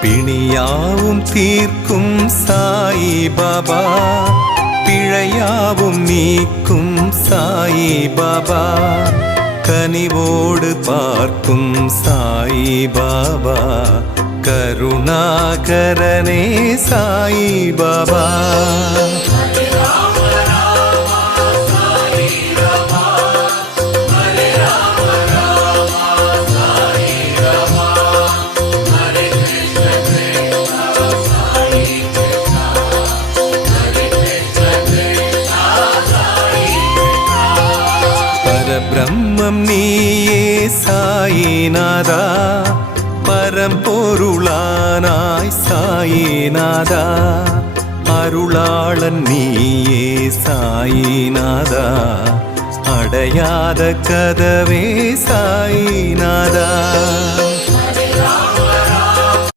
பிணியாவும் தீர்க்கும் சாயி பாபா, பிழையாவும் நீக்கும் சாயி பாபா, கனிவோடு பார்க்கும் சாயி பாபா, கருணாகரனே சாயி பாபா. பரபிரம்மம் நீயே சாயிநாதா, பரம்பொருளானாய் சாயிநாதா, அருளாளன் நீயே சாயிநாதா, அடையாத கதவே சாயிநாதா.